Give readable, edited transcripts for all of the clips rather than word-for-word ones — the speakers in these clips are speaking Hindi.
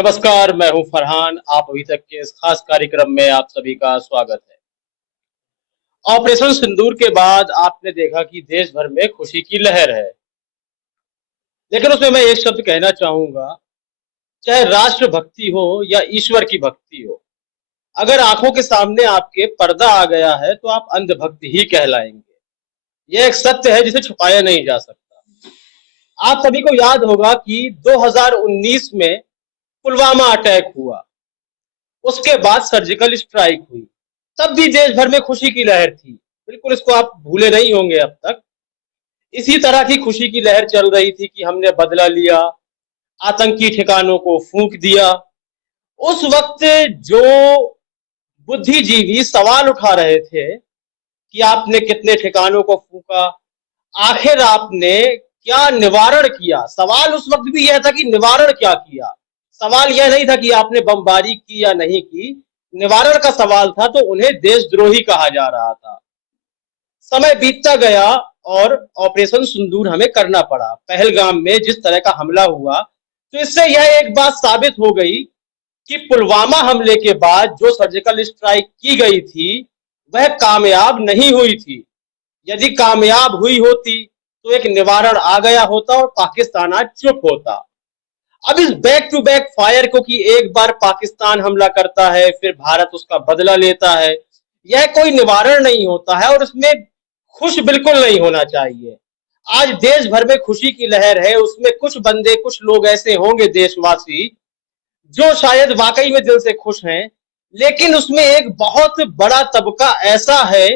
नमस्कार, मैं हूं फरहान। आप अभी तक के इस खास कार्यक्रम में आप सभी का स्वागत है। ऑपरेशन सिंदूर के बाद आपने देखा कि देश भर में खुशी की लहर है, लेकिन उसमें मैं एक शब्द कहना चाहूंगा, चाहे राष्ट्र भक्ति हो या ईश्वर की भक्ति हो, अगर आंखों के सामने आपके पर्दा आ गया है तो आप अंधभक्त ही कहलाएंगे। यह एक सत्य है जिसे छुपाया नहीं जा सकता। आप सभी को याद होगा कि 2019 में पुलवामा अटैक हुआ, उसके बाद सर्जिकल स्ट्राइक हुई। तब भी देश भर में खुशी की लहर थी, बिल्कुल इसको आप भूले नहीं होंगे अब तक। इसी तरह की खुशी की लहर चल रही थी कि हमने बदला लिया, आतंकी ठिकानों को फूंक दिया। उस वक्त जो बुद्धिजीवी सवाल उठा रहे थे कि आपने कितने ठिकानों को फूंका, आखिर आपने क्या निवारण किया। सवाल उस वक्त भी यह था कि निवारण क्या किया। सवाल यह नहीं था कि आपने बमबारी की या नहीं की, निवारण का सवाल था, तो उन्हें देशद्रोही कहा जा रहा था। समय बीतता गया और ऑपरेशन सिंदूर हमें करना पड़ा। पहलगाम में जिस तरह का हमला हुआ, तो इससे यह एक बात साबित हो गई कि पुलवामा हमले के बाद जो सर्जिकल स्ट्राइक की गई थी वह कामयाब नहीं हुई थी। यदि कामयाब हुई होती तो एक निवारण आ गया होता और पाकिस्तान आज चुप होता। अब इस बैक टू बैक फायर को कि एक बार पाकिस्तान हमला करता है फिर भारत उसका बदला लेता है, यह कोई निवारण नहीं होता है और इसमें खुश बिल्कुल नहीं होना चाहिए। आज देश भर में खुशी की लहर है, उसमें कुछ बंदे, कुछ लोग ऐसे होंगे देशवासी जो शायद वाकई में दिल से खुश हैं, लेकिन उसमें एक बहुत बड़ा तबका ऐसा है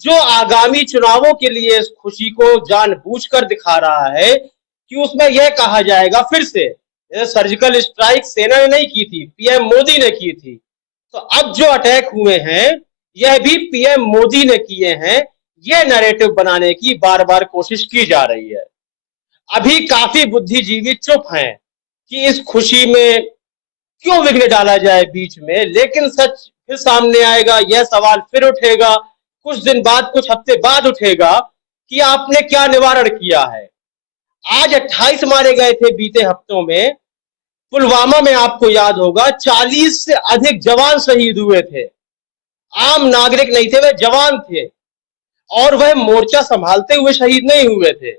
जो आगामी चुनावों के लिए इस खुशी को जानबूझकर दिखा रहा है कि उसमें यह कहा जाएगा फिर से सर्जिकल स्ट्राइक सेना ने नहीं की थी, पीएम मोदी ने की थी। तो अब जो अटैक हुए हैं यह भी पीएम मोदी ने किए हैं। यह नैरेटिव बनाने की बार बार कोशिश की जा रही है। अभी काफी बुद्धिजीवी चुप हैं कि इस खुशी में क्यों विघ्न डाला जाए बीच में, लेकिन सच फिर सामने आएगा। यह सवाल फिर उठेगा, कुछ दिन बाद, कुछ हफ्ते बाद उठेगा कि आपने क्या निवारण किया है। आज 28 मारे गए थे बीते हफ्तों में। पुलवामा में आपको याद होगा 40 से अधिक जवान शहीद हुए थे। आम नागरिक नहीं थे, वे जवान थे और वह मोर्चा संभालते हुए शहीद नहीं हुए थे,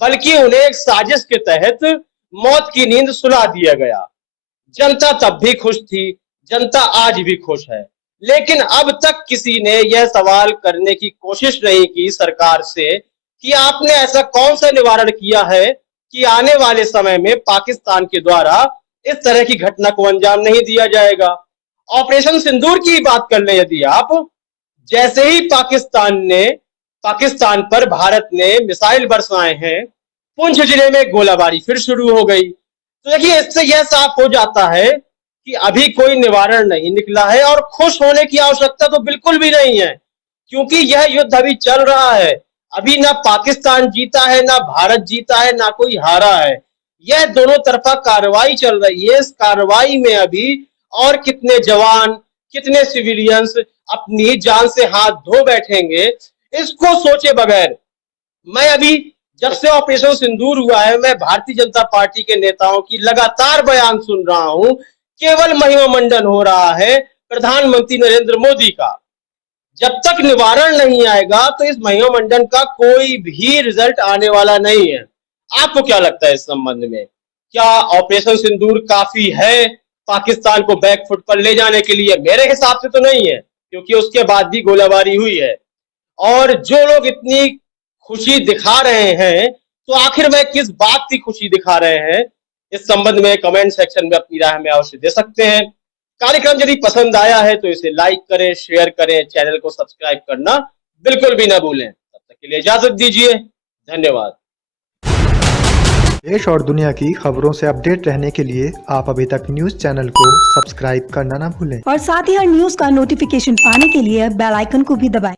बल्कि उन्हें एक साजिश के तहत मौत की नींद सुला दिया गया। जनता तब भी खुश थी, जनता आज भी खुश है, लेकिन अब तक किसी ने यह सवाल करने की कोशिश नहीं की सरकार से कि आपने ऐसा कौन सा निवारण किया है कि आने वाले समय में पाकिस्तान के द्वारा इस तरह की घटना को अंजाम नहीं दिया जाएगा। ऑपरेशन सिंदूर की बात कर ले यदि आप, जैसे ही पाकिस्तान पर भारत ने मिसाइल बरसाए हैं, पुंछ जिले में गोलाबारी फिर शुरू हो गई। तो देखिए, इससे यह साफ हो जाता है कि अभी कोई निवारण नहीं निकला है और खुश होने की आवश्यकता तो बिल्कुल भी नहीं है, क्योंकि यह युद्ध अभी चल रहा है। अभी ना पाकिस्तान जीता है, ना भारत जीता है, ना कोई हारा है। यह दोनों तरफा कार्रवाई चल रही है। इस कार्रवाई में अभी और कितने जवान, कितने सिविलियंस अपनी जान से हाथ धो बैठेंगे, इसको सोचे बगैर मैं अभी जब से ऑपरेशन सिंदूर हुआ है, मैं भारतीय जनता पार्टी के नेताओं की लगातार बयान सुन रहा हूं। केवल महिमा मंडन हो रहा है प्रधानमंत्री नरेंद्र मोदी का। जब तक निवारण नहीं आएगा तो इस महिमा मंडन का कोई भी रिजल्ट आने वाला नहीं है। आपको क्या लगता है इस संबंध में? क्या ऑपरेशन सिंदूर काफी है पाकिस्तान को बैकफुट पर ले जाने के लिए? मेरे हिसाब से तो नहीं है, क्योंकि उसके बाद भी गोलाबारी हुई है। और जो लोग इतनी खुशी दिखा रहे हैं, तो आखिर में किस बात की खुशी दिखा रहे हैं? इस संबंध में कमेंट सेक्शन में अपनी राय हमें अवश्य दे सकते हैं। कार्यक्रम यदि पसंद आया है तो इसे लाइक करें, शेयर करें, चैनल को सब्सक्राइब करना बिल्कुल भी ना भूलें। तब तक के लिए इजाजत दीजिए, धन्यवाद। देश और दुनिया की खबरों से अपडेट रहने के लिए आप अभी तक न्यूज चैनल को सब्सक्राइब करना ना भूलें और साथ ही हर न्यूज का नोटिफिकेशन पाने के लिए बेल आइकन को भी दबाएं।